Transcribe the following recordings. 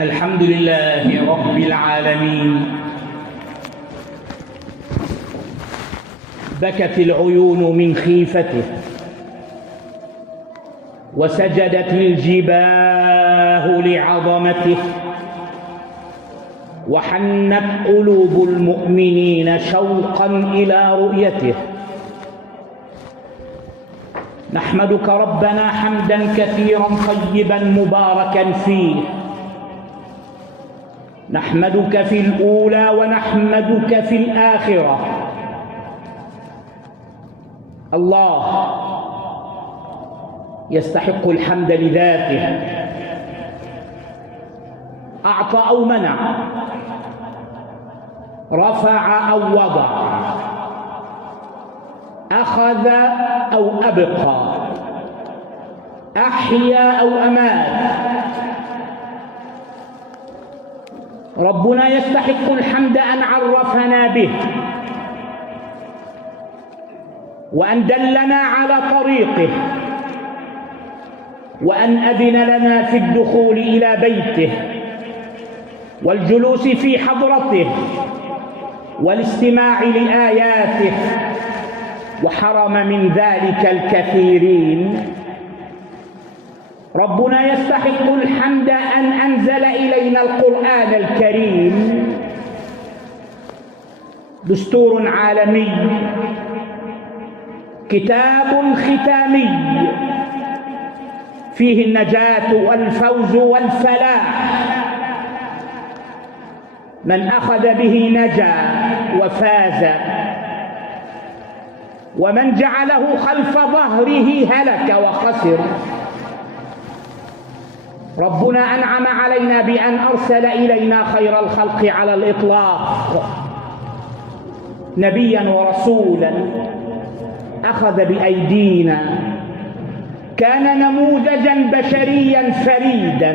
الحمد لله رب العالمين. بكت العيون من خيفته، وسجدت الجباه لعظمته، وحنت قلوب المؤمنين شوقا إلى رؤيته. نحمدك ربنا حمدا كثيرا طيبا مباركا فيه، نحمدك في الأولى ونحمدك في الآخرة. الله يستحق الحمد لذاته، أعطى أو منع، رفع أو وضع، أخذ أو أبقى، أحيا أو أمات. ربنا يستحق الحمد أن عرفنا به، وأن دلنا على طريقه، وأن أذن لنا في الدخول إلى بيته والجلوس في حضرته والاستماع لآياته، وحرم من ذلك الكثيرين. ربنا يستحق الحمد أن أنزل إلينا القرآن الكريم، دستور عالمي، كتاب ختامي، فيه النجاة والفوز والفلاح. من أخذ به نجا وفاز، ومن جعله خلف ظهره هلك وخسر. ربنا أنعم علينا بأن أرسل إلينا خير الخلق على الإطلاق، نبيا ورسولا أخذ بأيدينا، كان نموذجا بشريا فريدا،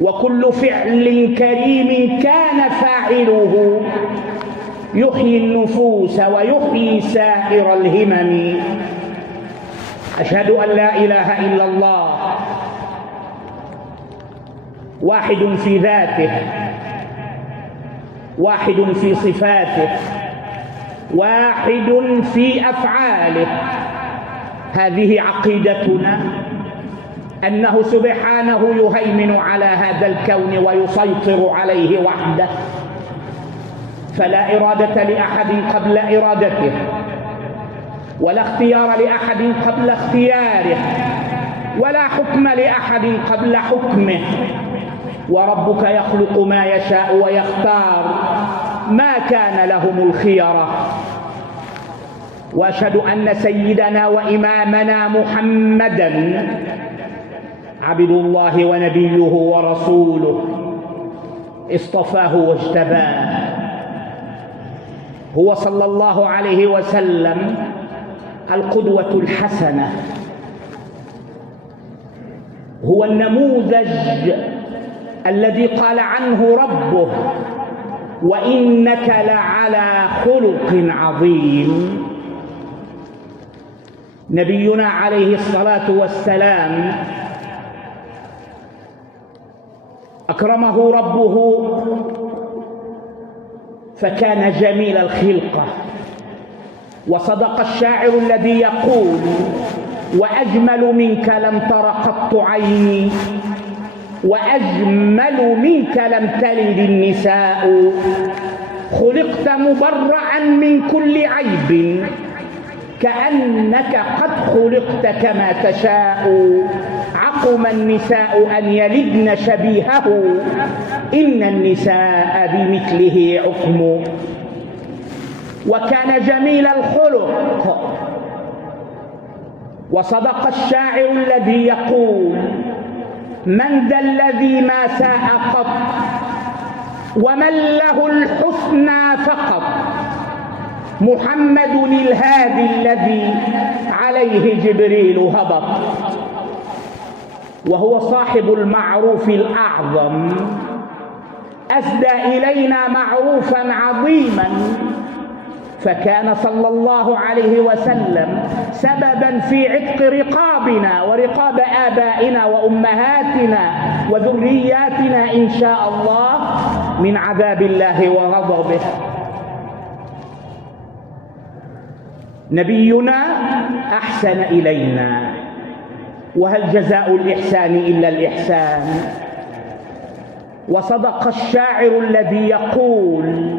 وكل فعل كريم كان فاعله يحيي النفوس ويحيي سائر الهمم. أشهد أن لا إله إلا الله، واحد في ذاته، واحد في صفاته، واحد في أفعاله. هذه عقيدتنا، أنه سبحانه يهيمن على هذا الكون ويسيطر عليه وحده، فلا إرادة لأحد قبل إرادته، ولا اختيار لأحد قبل اختياره، ولا حكم لأحد قبل حكمه. وربك يخلق ما يشاء ويختار، ما كان لهم الخيرة. وأشهد أن سيدنا وإمامنا محمدًا عبد الله ونبيه ورسوله، اصطفاه واجتباه. هو صلى الله عليه وسلم القدوة الحسنة، هو النموذج الذي قال عنه ربه: وإنك لعلى خلق عظيم. نبينا عليه الصلاة والسلام أكرمه ربه فكان جميل الخلقة. وصدق الشاعر الذي يقول: وأجمل منك لم تر قط عيني، وأجمل منك لم تلد النساء. خلقت مبرأ من كل عيب، كأنك قد خلقت كما تشاء. عقم النساء أن يلدن شبيهه، إن النساء بمثله عقم. وكان جميل الخلق. وصدق الشاعر الذي يقول: من ذا الذي ما ساء قط، ومن له الحسنى فقط. محمد الهادي الذي عليه جبريل هبط. وهو صاحب المعروف الأعظم، أسدى إلينا معروفا عظيما، فكان صلى الله عليه وسلم سببا في عتق رقابنا ورقاب آبائنا وأمهاتنا وذرياتنا إن شاء الله من عذاب الله وغضبه. نبينا أحسن إلينا، وهل جزاء الإحسان إلا الإحسان؟ وصدق الشاعر الذي يقول: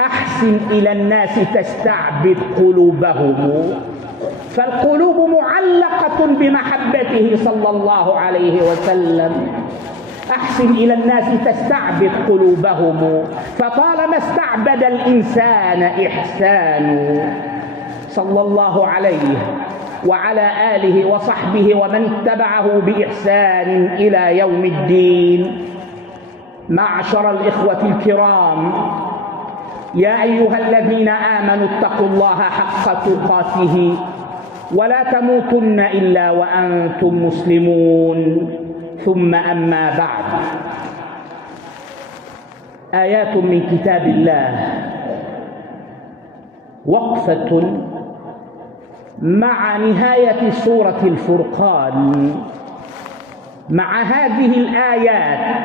أحسن إلى الناس تستعبد قلوبهم، فالقلوب معلقة بمحبته صلى الله عليه وسلم. أحسن إلى الناس تستعبد قلوبهم، فطالما استعبد الإنسان إحسان. صلى الله عليه وعلى آله وصحبه ومن اتبعه بإحسان إلى يوم الدين. معشر الإخوة الكرام، يا أيها الذين آمنوا اتقوا الله حق تقاته ولا تموتن إلا وأنتم مسلمون. ثم أما بعد، آيات من كتاب الله، وقفة مع نهاية سورة الفرقان، مع هذه الآيات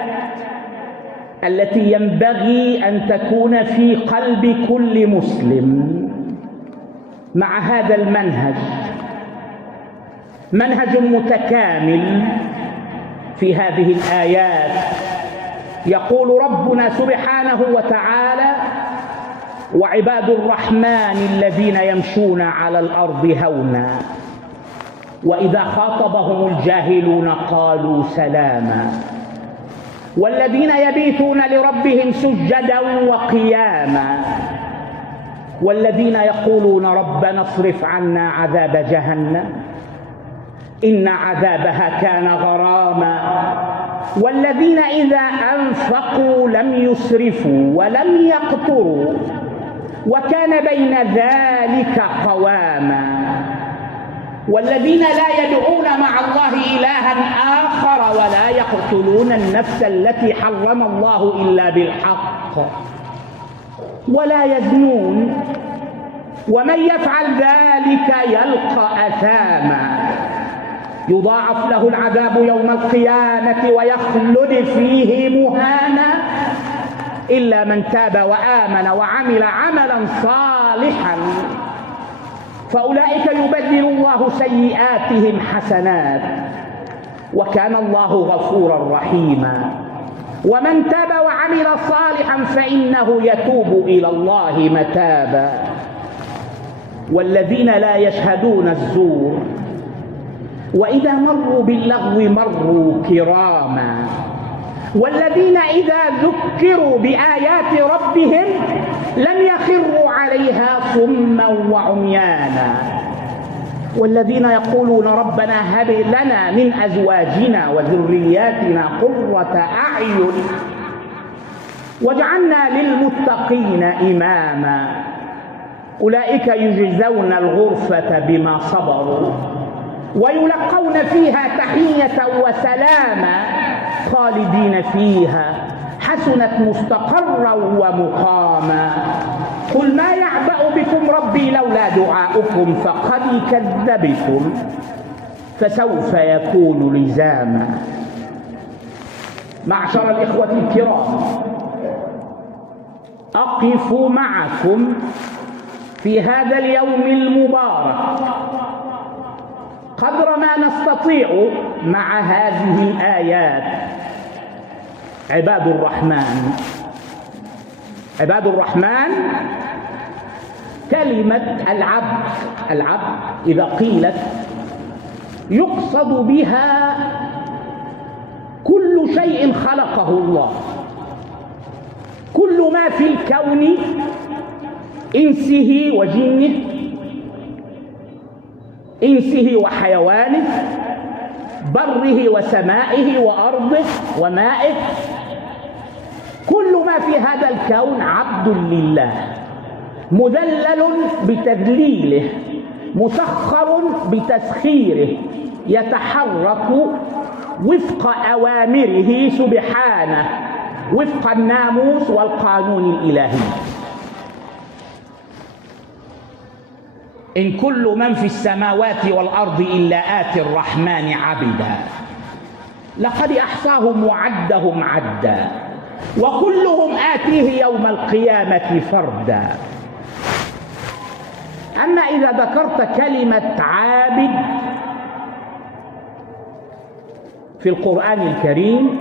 التي ينبغي أن تكون في قلب كل مسلم، مع هذا المنهج، منهج متكامل في هذه الآيات. يقول ربنا سبحانه وتعالى: وعباد الرحمن الذين يمشون على الأرض هونا وإذا خاطبهم الجاهلون قالوا سلاما والذين يبيتون لربهم سجدا وقياما والذين يقولون ربنا اصرف عنا عذاب جهنم إن عذابها كان غراما والذين إذا أنفقوا لم يسرفوا ولم يقتروا وكان بين ذلك قواما والذين لا يدعون مع الله إلها آخر ولا يقتلون النفس التي حرم الله إلا بالحق ولا يزنون ومن يفعل ذلك يلقى أثاما يضاعف له العذاب يوم القيامة ويخلد فيه مهانا إلا من تاب وآمن وعمل عملا صالحا فأولئك يبدل الله سيئاتهم حسنات وكان الله غفورا رحيما ومن تاب وعمل صالحا فإنه يتوب إلى الله متابا والذين لا يشهدون الزور وإذا مروا باللغو مروا كراما والذين إذا ذكروا بآيات ربهم لم يخروا عليها صما وعميانا والذين يقولون ربنا هب لنا من أزواجنا وذرياتنا قرة أعين واجعلنا للمتقين إماما أولئك يجزون الغرفة بما صبروا ويلقون فيها تحية وسلاما خالدين فيها حسنت مستقرا ومقاما قل ما يعبأ بكم ربي لولا دعاؤكم فقد كذبتم فسوف يكون لزاما. معشر الإخوة الكرام، أقف معكم في هذا اليوم المبارك قدر ما نستطيع مع هذه الآيات. عباد الرحمن، عباد الرحمن كلمة العبد إذا قيلت يقصد بها كل شيء خلقه الله، كل ما في الكون إنسه وجنه، إنسه وحيوانه، بره وسمائه وأرضه ومائه، كل ما في هذا الكون عبد لله مذلل بتذليله مسخر بتسخيره يتحرك وفق أوامره سبحانه وفق الناموس والقانون الإلهي. إن كل من في السماوات والأرض إلا آتي الرحمن عبدا لقد أحصاهم وعدهم عدا وكلهم آتيه يوم القيامة فردا. أما إذا ذكرت كلمة عابد في القرآن الكريم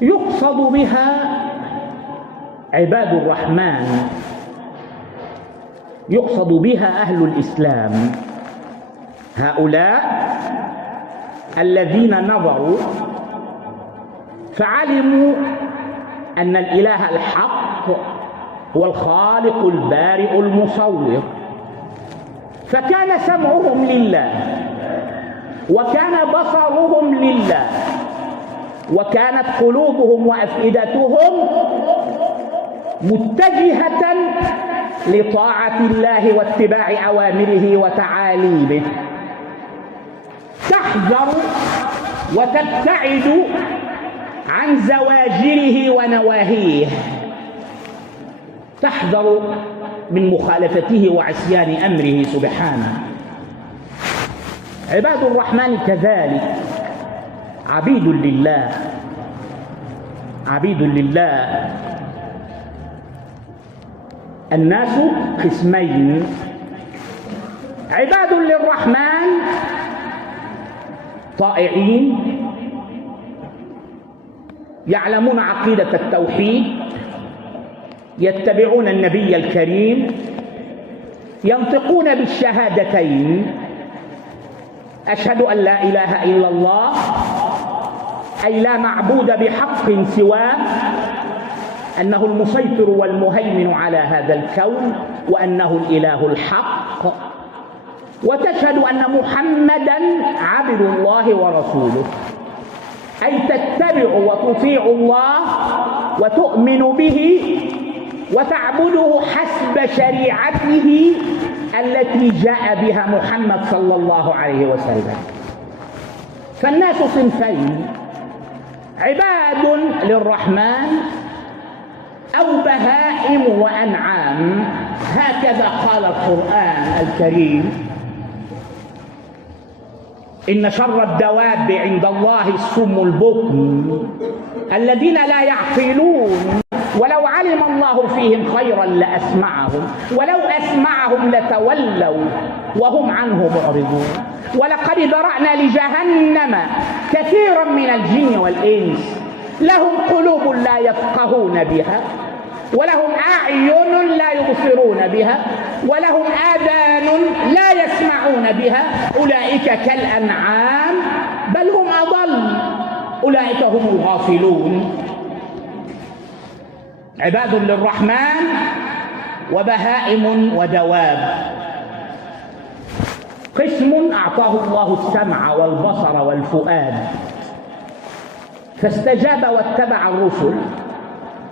يقصد بها عباد الرحمن، يقصد بها أهل الإسلام، هؤلاء الذين نظروا فعلموا أن الإله الحق هو الخالق البارئ المصور، فكان سمعهم لله وكان بصرهم لله وكانت قلوبهم وأفئدتهم متجهة لطاعة الله واتباع أوامره وتعاليمه، تحذر وتبتعد عن زواجره ونواهيه، تحذر من مخالفته وعصيان أمره سبحانه. عباد الرحمن كذلك عبيد لله، عبيد لله. الناس قسمين: عباد للرحمن طائعين يعلمون عقيدة التوحيد، يتبعون النبي الكريم، ينطقون بالشهادتين: أشهد أن لا إله إلا الله، أي لا معبود بحق سواه، أنه المسيطر والمهيمن على هذا الكون، وأنه الإله الحق، وتشهد أن محمدًا عبد الله ورسوله، أي تتبع وتطيع الله وتؤمن به وتعبده حسب شريعته التي جاء بها محمد صلى الله عليه وسلم. فالناس صنفين: عباد للرحمن أو بهائم وأنعام، هكذا قال القرآن الكريم: إن شر الدواب عند الله الصم البكم الذين لا يعقلون، ولو علم الله فيهم خيرا لأسمعهم ولو أسمعهم لتولوا وهم عنه معرضون. ولقد ذرأنا لجهنم كثيرا من الجن والإنس لهم قلوب لا يفقهون بها ولهم أعين لا يبصرون بها ولهم آذان لا يسمعون بها أولئك كالأنعام بل هم أضل أولئك هم الغافلون. عباد للرحمن وبهائم ودواب. قسم أعطاه الله السمع والبصر والفؤاد فاستجاب واتبع الرسل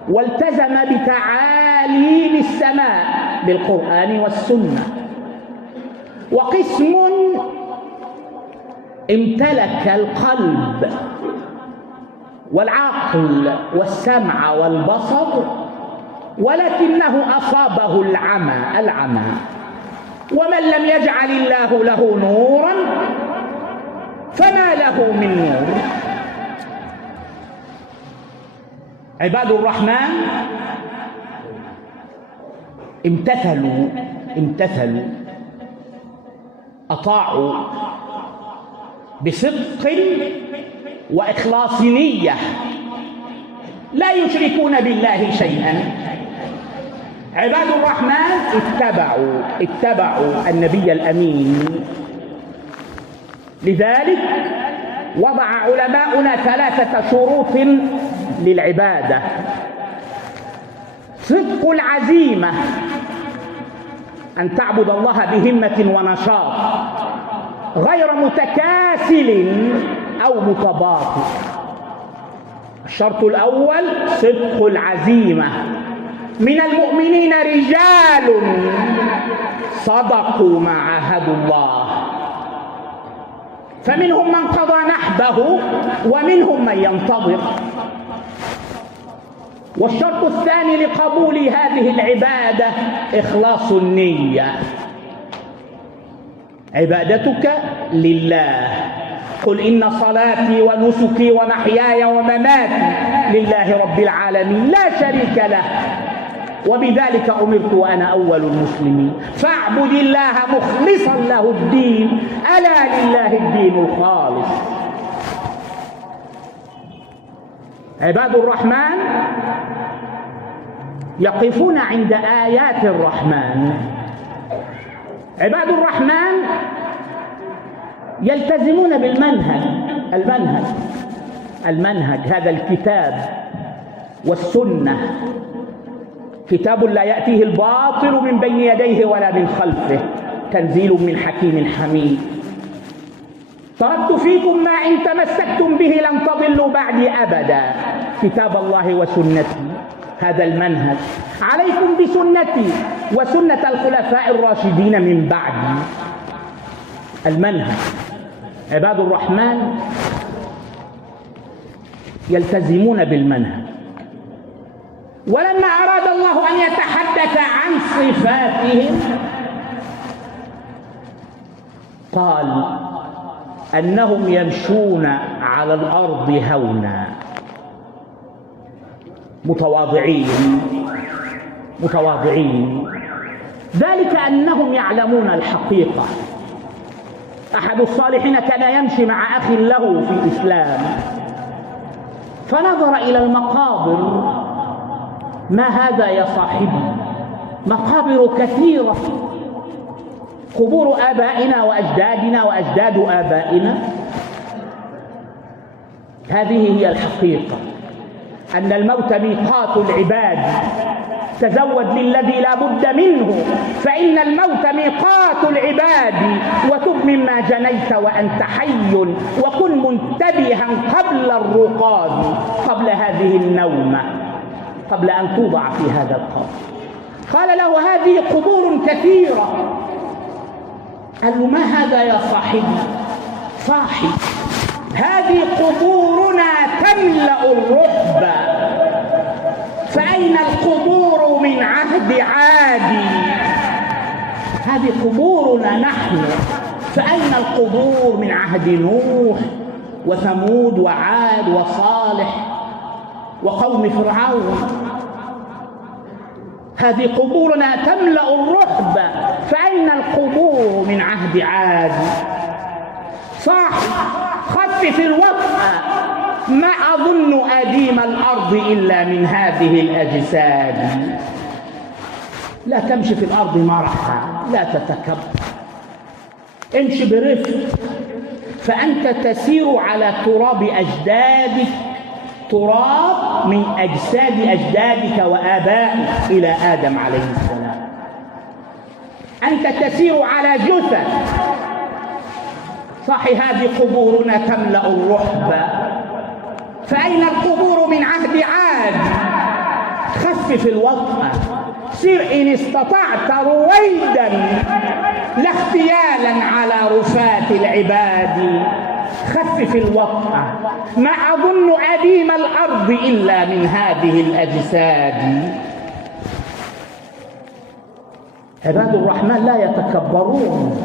والتزم بتعاليم السماء بالقرآن والسنة. وقسم امتلك القلب والعقل والسمع والبصر ولكنه أصابه العمى. ومن لم يجعل الله له نورا فما له من نور. عباد الرحمن امتثلوا أطاعوا بصدق وإخلاص نية، لا يشركون بالله شيئا. عباد الرحمن اتبعوا النبي الأمين. لذلك وضع علماؤنا 3 شروط للعبادة: صدق العزيمة، أن تعبد الله بهمة ونشاط غير متكاسل أو متباطئ. الشرط الأول صدق العزيمة. من المؤمنين رجال صدقوا ما عاهدوا الله فمنهم من قضى نحبه ومنهم من ينتظر. والشرط الثاني لقبول هذه العبادة إخلاص النية، عبادتك لله. قل إن صلاتي ونسكي ومحياي ومماتي لله رب العالمين لا شريك له وبذلك أمرت وأنا أول المسلمين فاعبد الله مخلصا له الدين ألا لله الدين الخالص. عباد الرحمن يقفون عند آيات الرحمن. عباد الرحمن يلتزمون المنهج هذا الكتاب والسنة، كتاب لا يأتيه الباطل من بين يديه ولا من خلفه، تنزيل من حكيم حميد. تركت فيكم ما إن تمسكتم به لن تضلوا بعدي أبدا، كتاب الله وسنتي، هذا المنهج. عليكم بسنتي وسنة الخلفاء الراشدين من بعدي. المنهج. عباد الرحمن يلتزمون بالمنهج. ولما أراد الله أن يتحدث عن صفاتهم قال أنهم يمشون على الأرض هونا متواضعين، ذلك أنهم يعلمون الحقيقة. أحد الصالحين كان يمشي مع أخ له في الإسلام فنظر إلى المقابر. ما هذا يا صاحبي؟ مقابر كثيرة، قبور آبائنا وأجدادنا وأجداد آبائنا. هذه هي الحقيقة، أن الموت ميقات العباد. تزود للذي لا بد منه فإن الموت ميقات العباد. وتب مما جنيت وأنت حي وكن منتبها قبل الرقاد، قبل هذه النومة، قبل أن توضع في هذا القبر. قال له هذه قبور كثيرة. قال له ما هذا يا صاحبي؟ هذه قبورنا تملأ الرحب، فأين القبور من عهد عاد؟ هذه قبورنا نحن، فأين القبور من عهد نوح وثمود وعاد وصالح وقوم فرعون؟ هذه قبورنا تملأ الرحب، فأين القبور من عهد عاد؟ صاحب خفف الوطأ، ما أظن أديم الأرض إلا من هذه الأجساد. لا تمشي في الأرض مرحا، لا تتكبر، امشي برفق، فأنت تسير على تراب أجدادك، تراب من أجساد أجدادك وآبائك إلى آدم عليه السلام. أنت تسير على جثث. صحيح هذه قبورنا تملأ الرحب، فأين القبور من عهد عاد؟ خفف الوطأ، سر إن استطعت رويدا لا اختيالا على رفاة العباد. خفف الوطأ، ما أظن أديم الأرض إلا من هذه الأجساد. عباد الرحمن لا يتكبرون،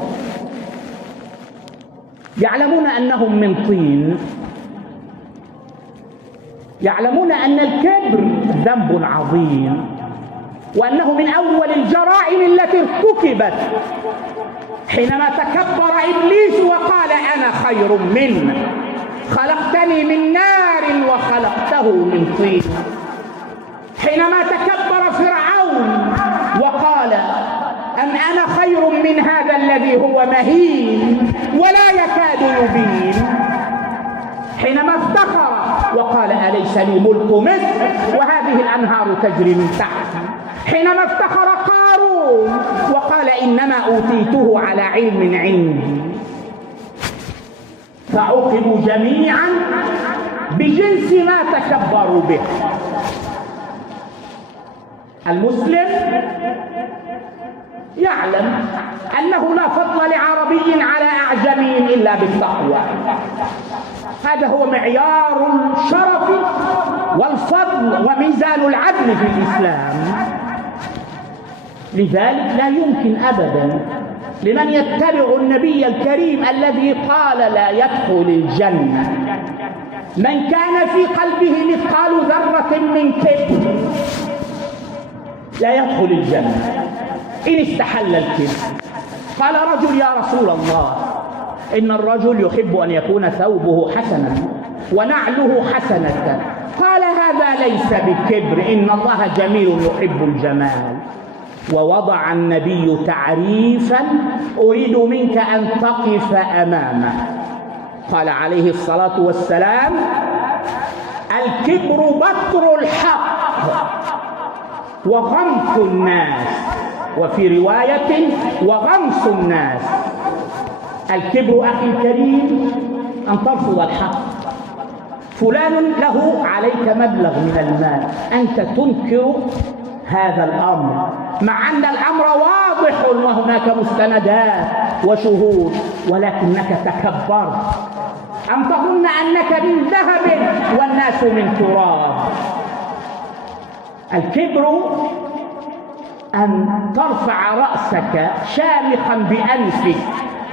يعلمون أنهم من طين، يعلمون أن الكبر ذنب عظيم، وأنه من أول الجرائم التي ارتكبت حينما تكبر إبليس وقال أنا خير منه، خلقتني من نار وخلقته من طين. حينما تكبر فرعون وقال أم أنا خير من هذا الذي هو مهين ولا يكاد يبين. حينما افتخر وقال أليس لي ملك مصر وهذه الأنهار تجري من تحتي. حينما افتخر قارون وقال إنما أوتيته على علم عندي. فعوقبوا جميعا بجنس ما تكبروا به. المسلم يعلم أنه لا فضل لعربي على أعجمي إلا بالتقوى. هذا هو معيار الشرف والفضل وميزان العدل في الإسلام. لذلك لا يمكن أبدا لمن يتبع النبي الكريم الذي قال لا يدخل الجنة من كان في قلبه مثقال ذرة من كبر، لا يدخل الجنة إن استحل الكبر. قال رجل يا رسول الله إن الرجل يحب أن يكون ثوبه حسنا ونعله حسنة. قال هذا ليس بكبر، إن الله جميل يحب الجمال. ووضع النبي تعريفا أريد منك أن تقف أمامه. قال عليه الصلاة والسلام الكبر بطر الحق وغمط الناس، وفي رواية وغمس الناس. الكبر أخي الكريم أن ترفض الحق. فلان له عليك مبلغ من المال، أنت تنكر هذا الأمر مع أن الأمر واضح وهناك مستندات وشهود، ولكنك تكبرت. أم تظن أنك من ذهب والناس من تراب. الكبر أن ترفع رأسك شامخا بأنفك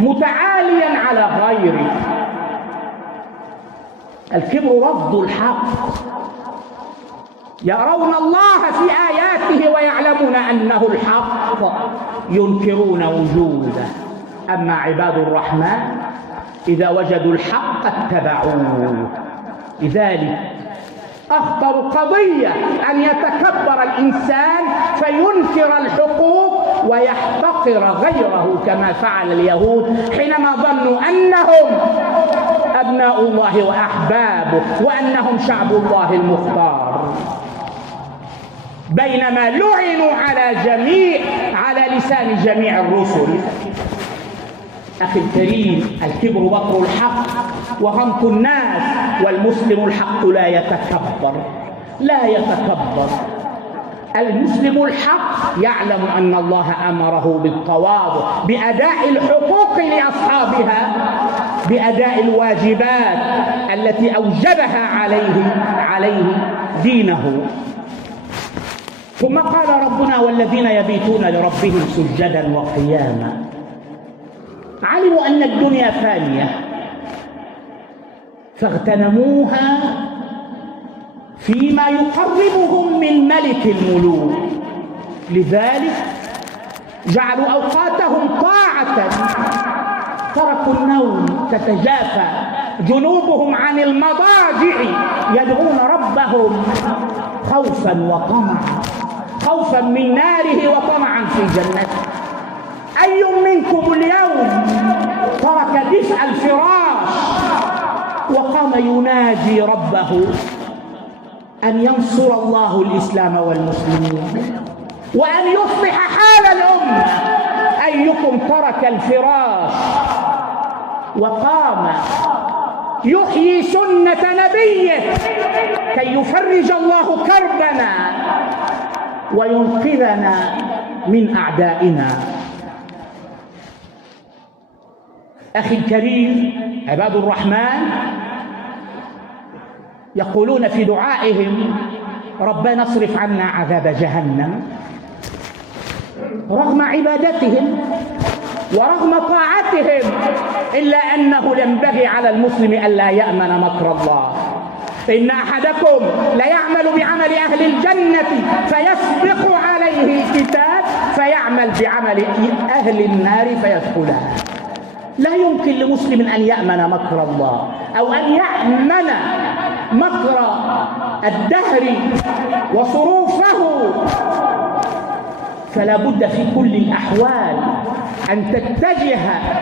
متعاليا على غيرك. الكبر رفض الحق. يرون الله في آياته ويعلمون أنه الحق، ينكرون وجوده. أما عباد الرحمن إذا وجدوا الحق اتبعوه. لذلك أخطر قضية أن يتكبر الإنسان فينكر الحقوق ويحتقر غيره كما فعل اليهود حينما ظنوا أنهم أبناء الله وأحبابه وأنهم شعب الله المختار، بينما لعنوا على لسان جميع الرسل. أخي الكريم الكبر بطر الحق وغمط الناس، والمسلم الحق لا يتكبر. المسلم الحق يعلم أن الله أمره بالتواضع، بأداء الحقوق لأصحابها، بأداء الواجبات التي أوجبها عليه دينه. ثم قال ربنا والذين يبيتون لربهم سجدا وقياما. علموا أن الدنيا فانية فاغتنموها فيما يقربهم من ملك الملوك، لذلك جعلوا أوقاتهم طاعة، تركوا النوم، تتجافى جنوبهم عن المضاجع يدعون ربهم خوفا وطمعا، خوفا من ناره وطمعا في جنته. أي منكم اليوم ترك دفء الفراش وقام ينادي ربه أن ينصر الله الإسلام والمسلمين وأن يصلح حال الأمة؟ أيكم ترك الفراش وقام يحيي سنة نبيه كي يفرج الله كربنا وينقذنا من أعدائنا؟ أخي الكريم عباد الرحمن يقولون في دعائهم ربنا اصرف عنا عذاب جهنم، رغم عبادتهم ورغم طاعتهم، إلا أنه ينبغي على المسلم ألا يأمن مكر الله. إن أحدكم ليعمل بعمل أهل الجنة فيسبق عليه الكتاب فيعمل بعمل أهل النار فيدخلها. لا يمكن لمسلم أن يأمن مكر الله أو أن يأمن مكر الدهر وصروفه، فلا بد في كل الأحوال أن تتجه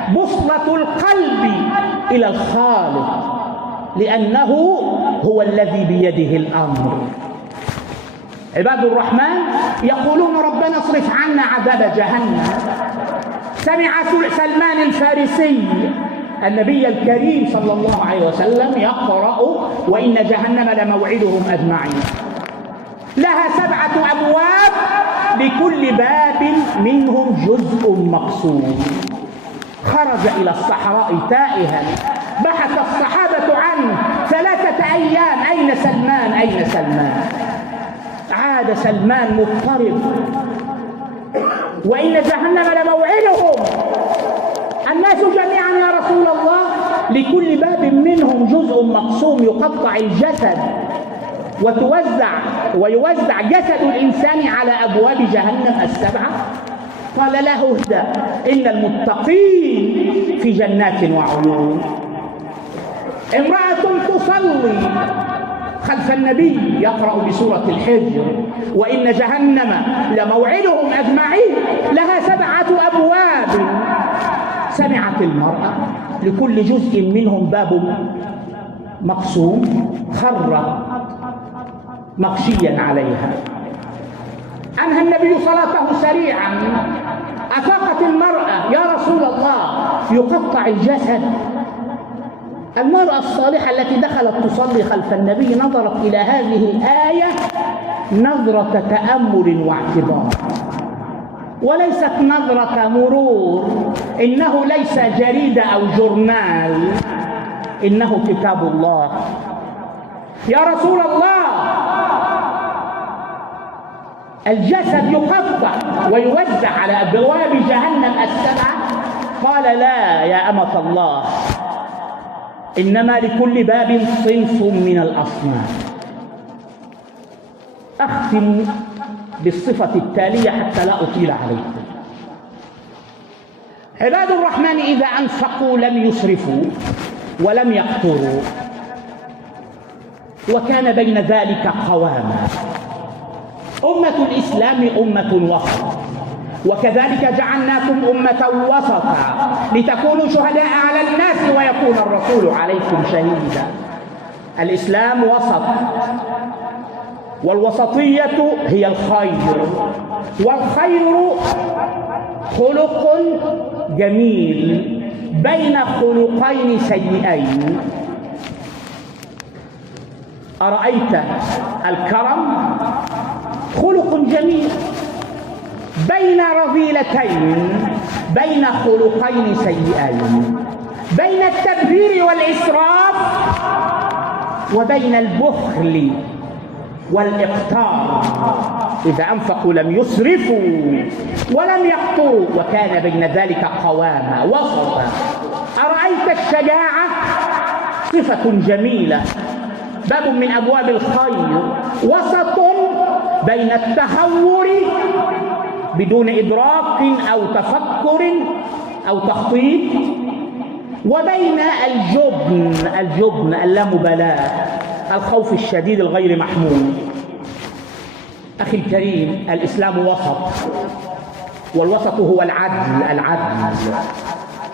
بوصلة القلب إلى الخالق، لأنه هو الذي بيده الأمر. عباد الرحمن يقولون ربنا اصرف عنا عذاب جهنم. سمع سلمان الفارسي النبي الكريم صلى الله عليه وسلم يقرأ وإن جهنم لموعدهم أجمعين، لها 7 أبواب لكل باب منهم جزء مقسوم. خرج إلى الصحراء تائها، بحث الصحابة عنه 3 أيام، أين سلمان أين سلمان؟ عاد سلمان مضطرب، وإن جهنم لموعدهم الناس جميعا يا رسول الله. لكل باب منهم جزء مقسوم، يقطع الجسد ويوزع جسد الإنسان على أبواب جهنم السبعة. قال له اهدأ، إن المتقين في جنات وعيون. امرأة تصلي خلف النبي يقرأ بسورة الحجر: وإن جهنم لموعدهم أجمعين لها 7 أبواب. سمعت المرأة لكل جزء منهم باب مقسوم، خر مغشيا عليها. أنهى النبي صلاته سريعا. أفاقت المرأة: يا رسول الله يقطع الجسد. المرأة الصالحة التي دخلت تصلي خلف النبي نظرت إلى هذه الآية نظرة تأمل واعتبار، وليست نظرة مرور. إنه ليس جريدة أو جورنال، إنه كتاب الله. يا رسول الله الجسد يقطع ويوزع على أبواب جهنم السبعة. قال: لا يا أمة الله، إنما لكل باب صنف من الأصناف. أختم بالصفة التالية حتى لا أطيل عليكم. عباد الرحمن إذا أنفقوا لم يسرفوا ولم يقتروا، وكان بين ذلك قواما. أمة الإسلام أمة وسط، وكذلك جعلناكم أمة وسطا لتكونوا شهداء على الناس ويكون الرسول عليكم شهيدا. الإسلام وسط، والوسطية هي الخير، والخير خلق جميل بين خلقين سيئين. أرأيت الكرم خلق جميل بين رذيلتين، بين خلقين سيئين، بين التبذير والإسراف وبين البخل والإقتار. إذا أنفقوا لم يسرفوا ولم يقتروا، وكان بين ذلك قواما وسطا. أرأيت الشجاعة صفة جميلة، باب من أبواب الخير، وسط بين التهور بدون إدراك أو تفكر أو تخطيط، وبين الجبن اللامبالاة، الخوف الشديد الغير محمود. أخي الكريم، الإسلام وسط، والوسط هو العدل.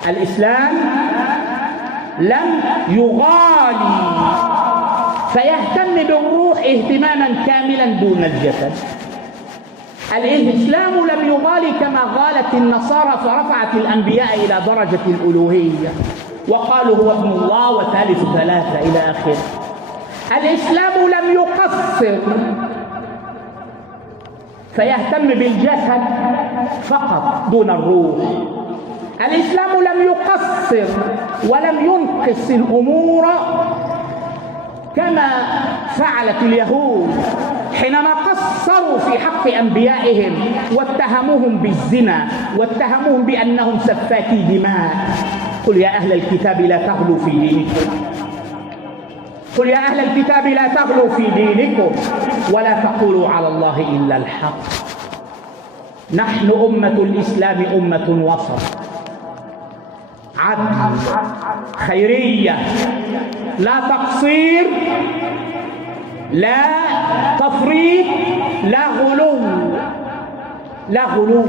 الإسلام لم يغالي فيهتم بالروح اهتماما كاملا دون الجسد. الإسلام لم يغالي كما غالت النصارى فرفعت الأنبياء إلى درجة الألوهية وقالوا هو ابن الله وثالث ثلاثة إلى آخره. الإسلام لم يقصر فيهتم بالجسد فقط دون الروح. الإسلام لم يقصر ولم ينقص الأمور كما فعلت اليهود حينما قصروا في حق أنبيائهم واتهموهم بالزنا واتهموهم بأنهم سفاكي دماء. قل يا أهل الكتاب لا تغلوا في دينكم، قل يا أهل الكتاب لا تغلوا في دينكم ولا تقولوا على الله إلا الحق. نحن أمة الإسلام أمة وسط، عدل، خيرية، لا تقصير، لا تفريط، لا غلو.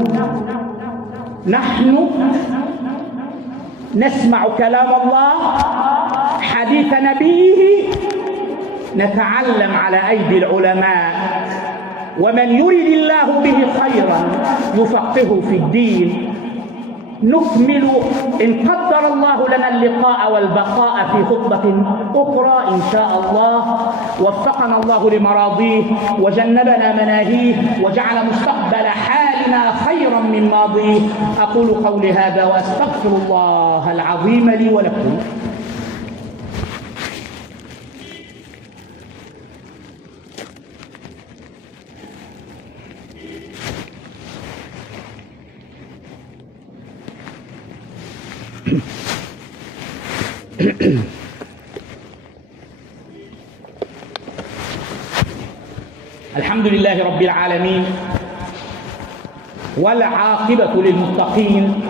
نحن نسمع كلام الله، حديث نبيه، نتعلم على أيدي العلماء، ومن يرد الله به خيرا يفقهه في الدين. نكمل إن قدر الله لنا اللقاء والبقاء في خطبة أخرى إن شاء الله. وفقنا الله لمراضيه وجنبنا مناهيه وجعل مستقبل حالنا خيرا من ماضيه. أقول قولي هذا وأستغفر الله العظيم لي ولكم. الحمد لله رب العالمين، والعاقبة للمتقين،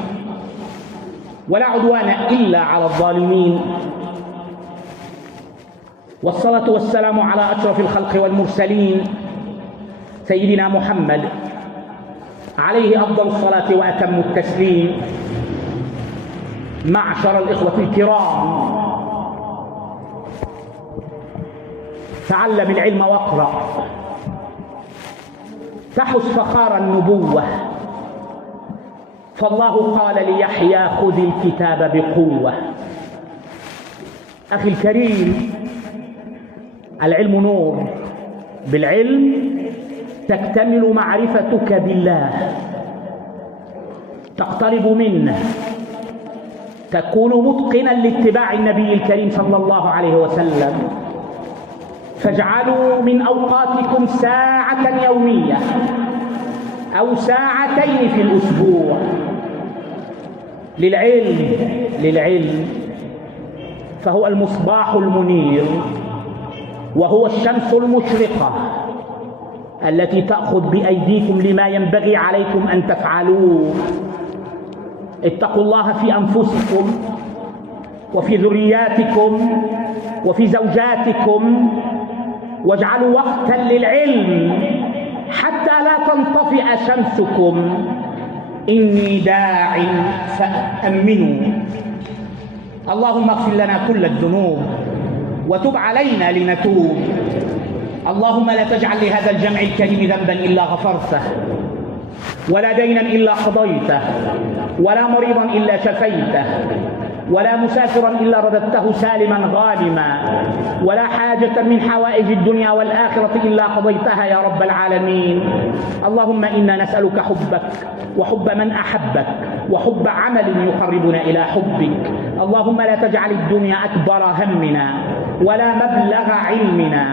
ولا عدوان إلا على الظالمين، والصلاة والسلام على أشرف الخلق والمرسلين سيدنا محمد عليه أفضل الصلاة وأتم التسليم. معشر الإخوة الكرام، تعلم العلم واقرأ، تحس فخار النبوة، فالله قال ليحيى خذ الكتاب بقوة. أخي الكريم، العلم نور، بالعلم تكتمل معرفتك بالله، تقترب منه، تكون متقنا لاتباع النبي الكريم صلى الله عليه وسلم. فاجعلوا من أوقاتكم ساعة يومية أو ساعتين في الأسبوع للعلم، فهو المصباح المنير، وهو الشمس المشرقة التي تأخذ بأيديكم لما ينبغي عليكم أن تفعلوه. اتقوا الله في أنفسكم وفي ذرياتكم وفي زوجاتكم، واجعلوا وقتا للعلم حتى لا تنطفئ شمسكم. إني داع فأمنوا. اللهم اغفر لنا كل الذنوب وتب علينا لنتوب. اللهم لا تجعل لهذا الجمع الكريم ذنبا إلا غفرته، ولا دينا إلا قضيته، ولا مريضا إلا شفيته، ولا مسافرا إلا رددته سالما غانما، ولا حاجة من حوائج الدنيا والآخرة إلا قضيتها يا رب العالمين. اللهم إنا نسألك حبك وحب من أحبك وحب عمل يقربنا إلى حبك. اللهم لا تجعل الدنيا أكبر همنا ولا مبلغ علمنا،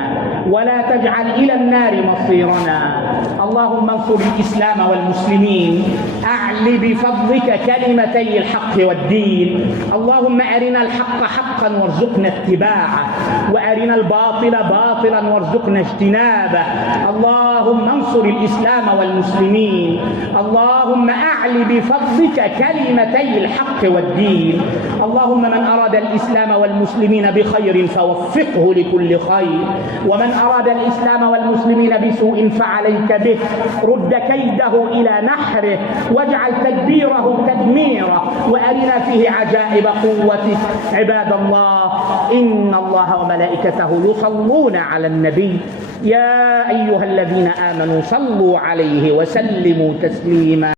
ولا تجعل إلى النار مصيرنا. اللهم انصر الإسلام والمسلمين، أعل بفضلك كلمتي الحق والدين. اللهم أرنا الحق حقا وارزقنا اتباعه، وأرنا الباطل باطلا وارزقنا اجتنابه. اللهم انصر الإسلام والمسلمين. اللهم أعل بفضلك كلمتي الحق والدين. اللهم من أراد الإسلام والمسلمين بخير فوفقه لكل خير، ومن أراد الإسلام والمسلمين بسوء فعليك به. رد كيده إلى نحره، واجعل تدبيره تدميره، وأرنا فيه عجائب قوتك. عباد الله، إن الله وملائكته يصلون على النبي، يا أيها الذين آمنوا صلوا عليه وسلموا تسليما.